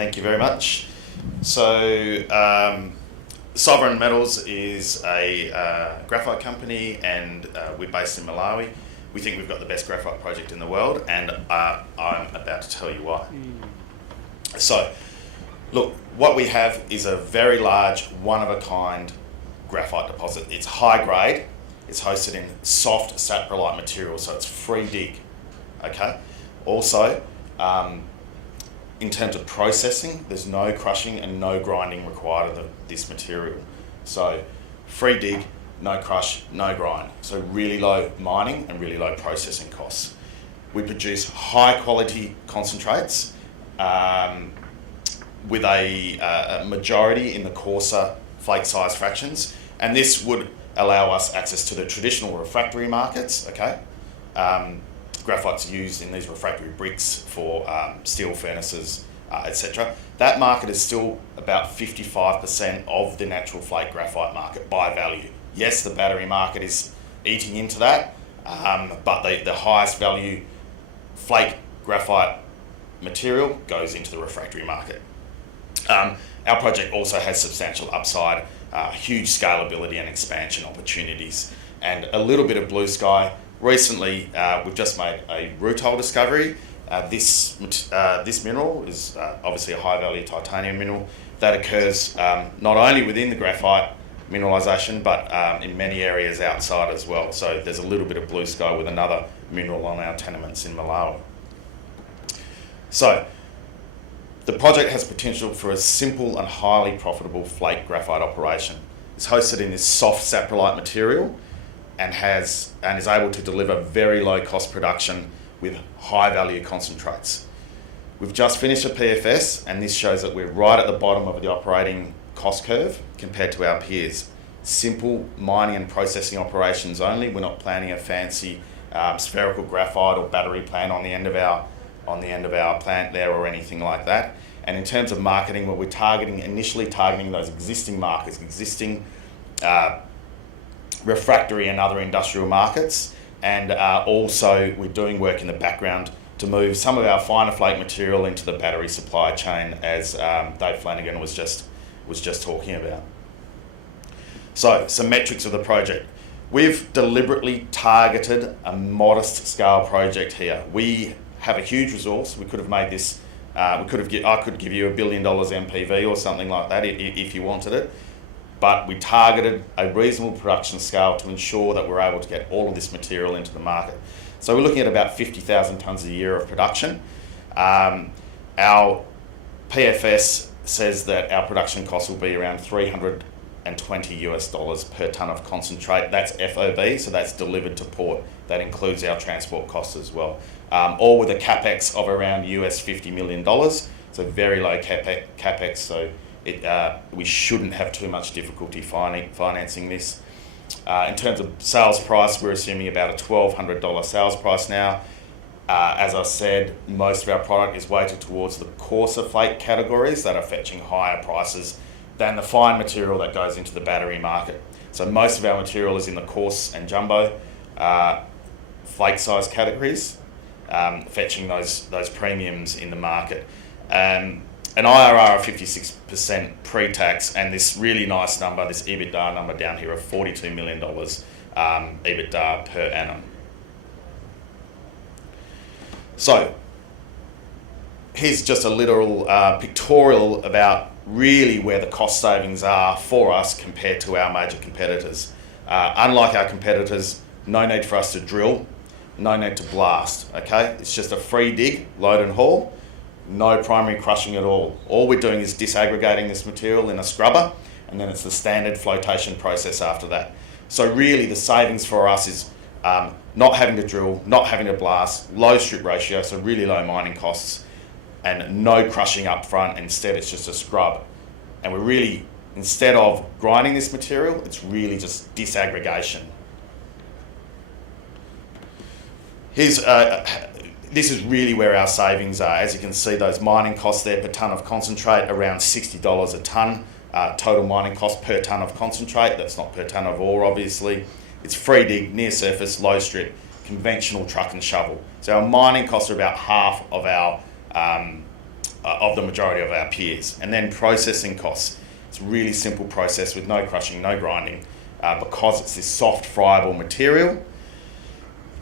Thank you very much. So, Sovereign Metals is a graphite company, and we're based in Malawi. We think we've got the best graphite project in the world, and I'm about to tell you why. So, look, what we have is a very large, one-of-a-kind graphite deposit. It's high grade, it's hosted in soft saprolite material, so it's free dig, okay? Also, in terms of processing, there's no crushing and no grinding required of this material. So, free dig, no crush, no grind. So really low mining and really low processing costs. We produce high quality concentrates with a majority in the coarser flake size fractions, and this would allow us access to the traditional refractory markets, okay? Graphite's used in these refractory bricks for steel furnaces, etc. That market is still about 55% of the natural flake graphite market by value. Yes, the battery market is eating into that, but the highest value flake graphite material goes into the refractory market. Our project also has substantial upside, huge scalability and expansion opportunities, and a little bit of blue sky. Recently, we've just made a Rutile discovery. This mineral is obviously a high value titanium mineral that occurs not only within the graphite mineralisation, but in many areas outside as well. So there's a little bit of blue sky with another mineral on our tenements in Malawi. So the project has potential for a simple and highly profitable flake graphite operation. It's hosted in this soft saprolite material and is able to deliver very low cost production with high value concentrates. We've just finished a PFS, and this shows that we're right at the bottom of the operating cost curve compared to our peers. Simple mining and processing operations only. We're not planning a fancy spherical graphite or battery plant on the end of our plant there or anything like that. And in terms of marketing, well, we're initially targeting those existing markets, existing refractory and other industrial markets, and also we're doing work in the background to move some of our finer flake material into the battery supply chain, as Dave Flanagan was just talking about. So, some metrics of the project. We've deliberately targeted a modest scale project here. We have a huge resource. We could have made this, I could give you $1 billion MPV or something like that if you wanted it. But we targeted a reasonable production scale to ensure that we're able to get all of this material into the market. So we're looking at about 50,000 tonnes a year of production. Our PFS says that our production costs will be around $320 per tonne of concentrate. That's FOB, so that's delivered to port. That includes our transport costs as well. All with a capex of around $50 million. So very low capex. So we shouldn't have too much difficulty financing this. In terms of sales price, we're assuming about a $1,200 sales price now. As I said, most of our product is weighted towards the coarser flake categories that are fetching higher prices than the fine material that goes into the battery market. So most of our material is in the coarse and jumbo flake size categories, fetching those premiums in the market. An IRR of 56% pre-tax, and this really nice number, this EBITDA number down here of $42 million EBITDA per annum. So here's just a literal pictorial about really where the cost savings are for us compared to our major competitors. Unlike our competitors, no need for us to drill, no need to blast, okay? It's just a free dig, load and haul. No primary crushing at all. All we're doing is disaggregating this material in a scrubber, and then it's the standard flotation process after that. So really the savings for us is not having to drill, not having to blast, low strip ratio, so really low mining costs, and no crushing up front. Instead, it's just a scrub. And we're really, instead of grinding this material, it's really just disaggregation. This is really where our savings are. As you can see, those mining costs there per tonne of concentrate, around $60 a tonne. Total mining cost per tonne of concentrate. That's not per tonne of ore, obviously. It's free dig, near surface, low strip, conventional truck and shovel. So our mining costs are about half of our of the majority of our peers. And then processing costs. It's a really simple process with no crushing, no grinding, because it's this soft, friable material.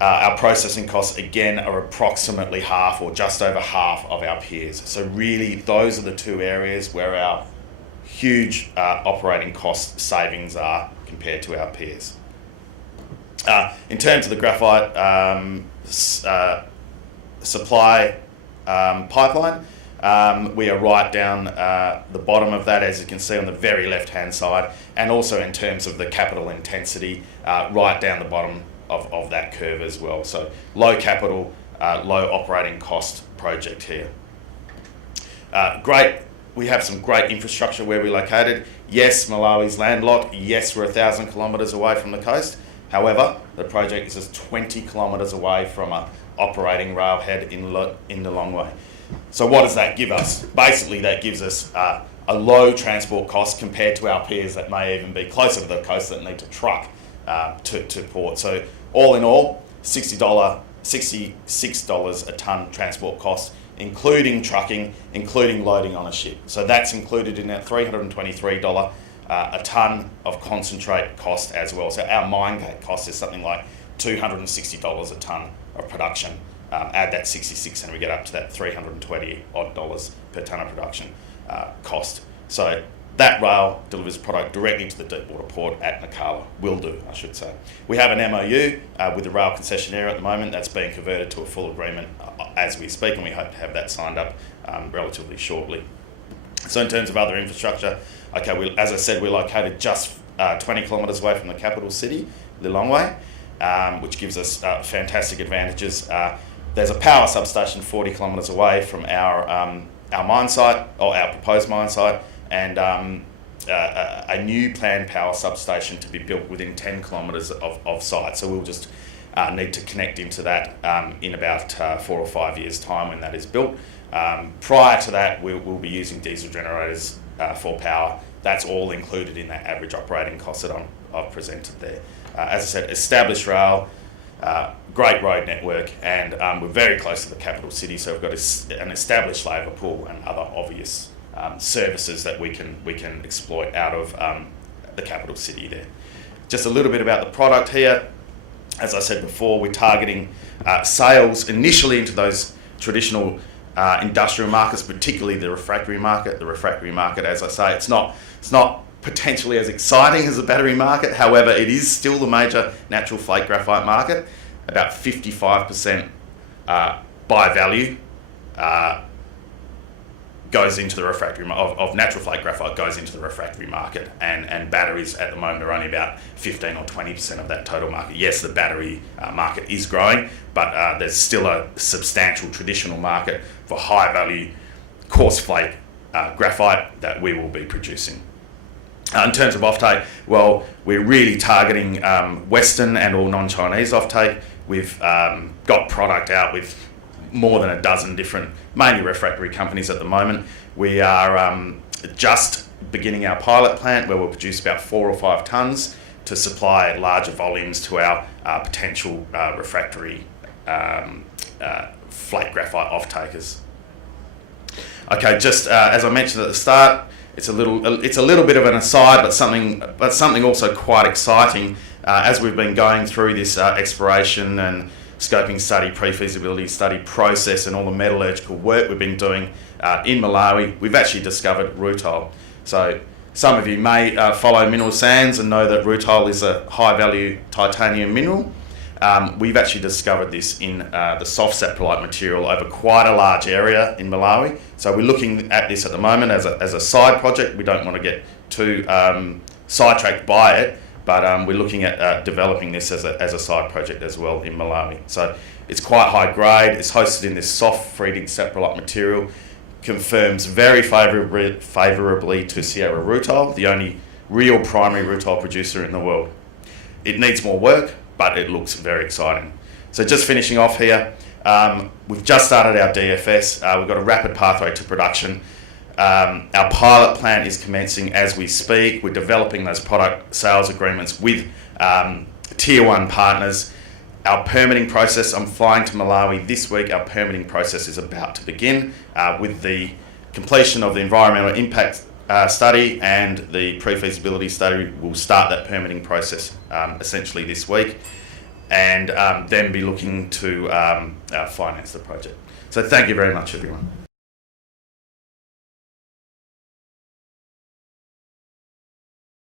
Our processing costs, again, are approximately half or just over half of our peers. So really, those are the two areas where our huge operating cost savings are compared to our peers. In terms of the graphite supply pipeline, we are right down the bottom of that, as you can see on the very left-hand side, and also in terms of the capital intensity, right down the bottom of that curve as well. So low capital, low operating cost project here. Great. We have some great infrastructure where we're located. Yes, Malawi's landlocked. Yes, we're 1,000 kilometres away from the coast. However, the project is just 20 kilometres away from an operating railhead in the Lilongwe. So what does that give us? Basically, that gives us a low transport cost compared to our peers that may even be closer to the coast that need to truck to port. So all in all, $66 a tonne transport cost, including trucking, including loading on a ship. So that's included in that $323 a tonne of concentrate cost as well. So our mine gate cost is something like $260 a tonne of production. Add that 66 and we get up to that $320 odd per tonne of production cost. So that rail delivers product directly to the deepwater port at Nacala. Will do, I should say. We have an MOU with the rail concessionaire at the moment that's being converted to a full agreement as we speak, and we hope to have that signed up relatively shortly. So in terms of other infrastructure, okay, as I said, we're located just 20 kilometres away from the capital city, Lilongwe, which gives us fantastic advantages. There's a power substation 40 kilometres away from our mine site, or our proposed mine site, and a new planned power substation to be built within 10 kilometres of site. So we'll just need to connect into that in about 4 or 5 years' time when that is built. Prior to that, we'll be using diesel generators for power. That's all included in that average operating cost that I've presented there. As I said, established rail, great road network, and we're very close to the capital city, so we've got an established labour pool and other obvious services that we can exploit out of the capital city there. Just a little bit about the product here. As I said before, we're targeting sales initially into those traditional industrial markets, particularly the refractory market. The refractory market, as I say, it's not potentially as exciting as the battery market. However, it is still the major natural flake graphite market. About 55% by value goes into the refractory of natural flake graphite goes into the refractory market, and batteries at the moment are only about 15 or 20% of that total market. Yes, the battery market is growing, but there's still a substantial traditional market for high value coarse flake graphite that we will be producing. In terms of offtake, well, we're really targeting Western and all non-Chinese offtake. We've got product out with more than a dozen different, mainly refractory companies at the moment. We are just beginning our pilot plant where we'll produce about 4 or 5 tonnes to supply larger volumes to our potential refractory flake graphite off-takers. Okay, just as I mentioned at the start, it's a little bit of an aside, but something also quite exciting as we've been going through this exploration and scoping study, pre-feasibility study process, and all the metallurgical work we've been doing in Malawi. We've actually discovered rutile. So some of you may follow mineral sands and know that rutile is a high-value titanium mineral. We've actually discovered this in the soft saprolite material over quite a large area in Malawi. So we're looking at this at the moment as a side project. We don't want to get too sidetracked by it, but we're looking at developing this as a side project as well in Malawi. So it's quite high grade. It's hosted in this soft feeding saprolite material. Confirms very favourably to Sierra Rutile, the only real primary rutile producer in the world. It needs more work, but it looks very exciting. So just finishing off here, we've just started our DFS. We've got a rapid pathway to production. Our pilot plant is commencing as we speak. We're developing those product sales agreements with tier 1 partners. Our permitting process, I'm flying to Malawi this week. Our permitting process is about to begin with the completion of the environmental impact study and the pre-feasibility study, will start that permitting process essentially this week, and then be looking to finance the project. So thank you very much, everyone.